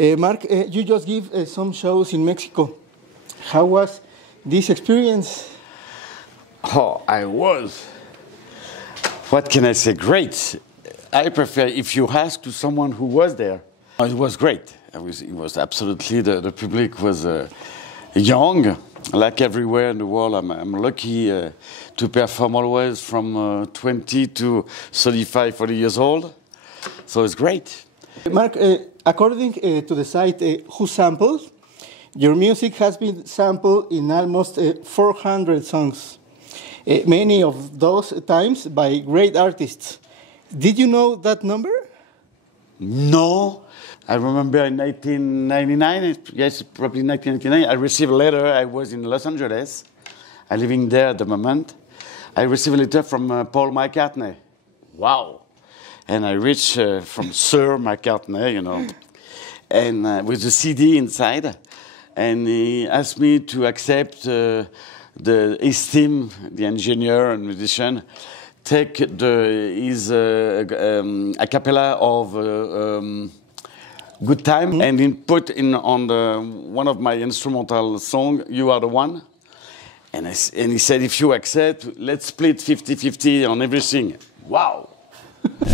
Marc, you just give some shows in Mexico. How was this experience? Oh, I was. What can I say? Great. I prefer if you ask to someone who was there. It was great. It was absolutely, the public was young. Like everywhere in the world, I'm lucky to perform always from 20 to 35, 40 years old. So it's great. Marc, according to the site Who Sampled, your music has been sampled in almost 400 songs. Many of those times by great artists. Did you know that number? No. I remember in 1999, yes, probably 1999, I received a letter. I was in Los Angeles. I'm living there at the moment. I received a letter from Paul McCartney. Wow. And I reached from Sir McCartney, you know, and with the CD inside. And he asked me to accept his team, the engineer and musician, take his a cappella of Good Time, and he put in on one of my instrumental songs, You Are the One. And he said, if you accept, let's split 50-50 on everything. Wow.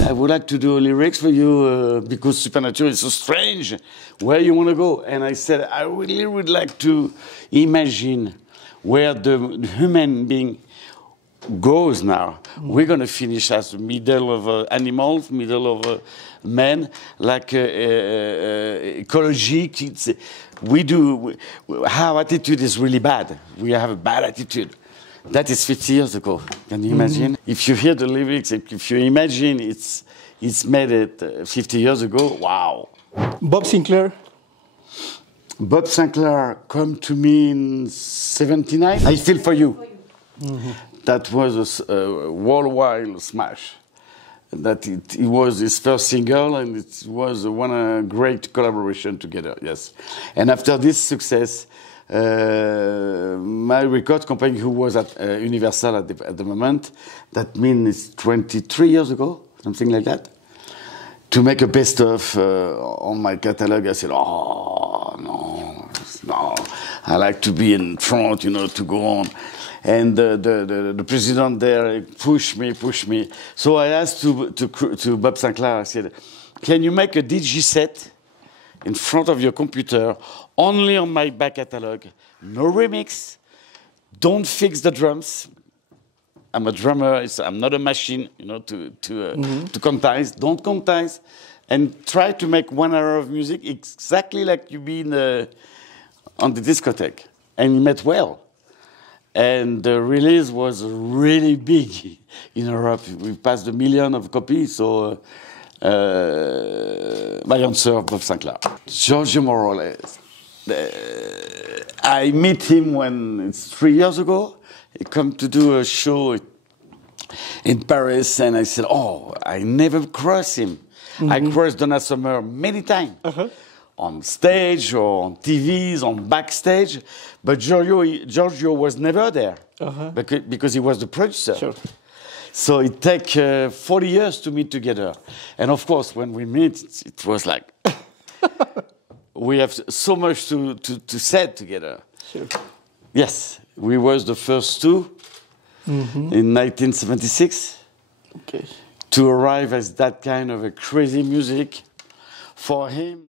I would like to do lyrics for you because Supernatural is so strange. Where you want to go? And I said, I really would like to imagine where the human being goes now. We're going to finish as the middle of animals, middle of men, like ecology. Our attitude is really bad. We have a bad attitude. That is 50 years ago. Can you imagine? If you hear the lyrics, if you imagine it's made it 50 years ago, wow. Bob Sinclair. Bob Sinclair come to me in 79. I Feel For You. That was a worldwide smash. That it was his first single, and it was one great collaboration together. Yes, and after this success, my record company, who was at Universal at the moment, that means it's 23 years ago, something like that, to make a best of on my catalog. I said, oh no, I like to be in front, you know, to go on. And the president there pushed me. So I asked to Bob Sinclair, I said, can you make a DJ set in front of your computer, only on my back catalog, no remix, don't fix the drums. I'm a drummer, I'm not a machine, you know, to quantize, don't quantize, and try to make 1 hour of music exactly like you be on the discotheque. And he met well. And the release was really big in Europe. We passed 1 million of copies, so my answer, Bob Sinclair. Giorgio Moroder. I met him when it's 3 years ago. He come to do a show in Paris, and I said, oh, I never crossed him. I crossed Donna Summer many times. On stage or on TVs, on backstage, but Giorgio was never there because he was the producer. Sure. So it took 40 years to meet together. And of course, when we meet, it was like, we have so much to say together. Sure. Yes, we was the first two in 1976 to arrive as that kind of a crazy music for him.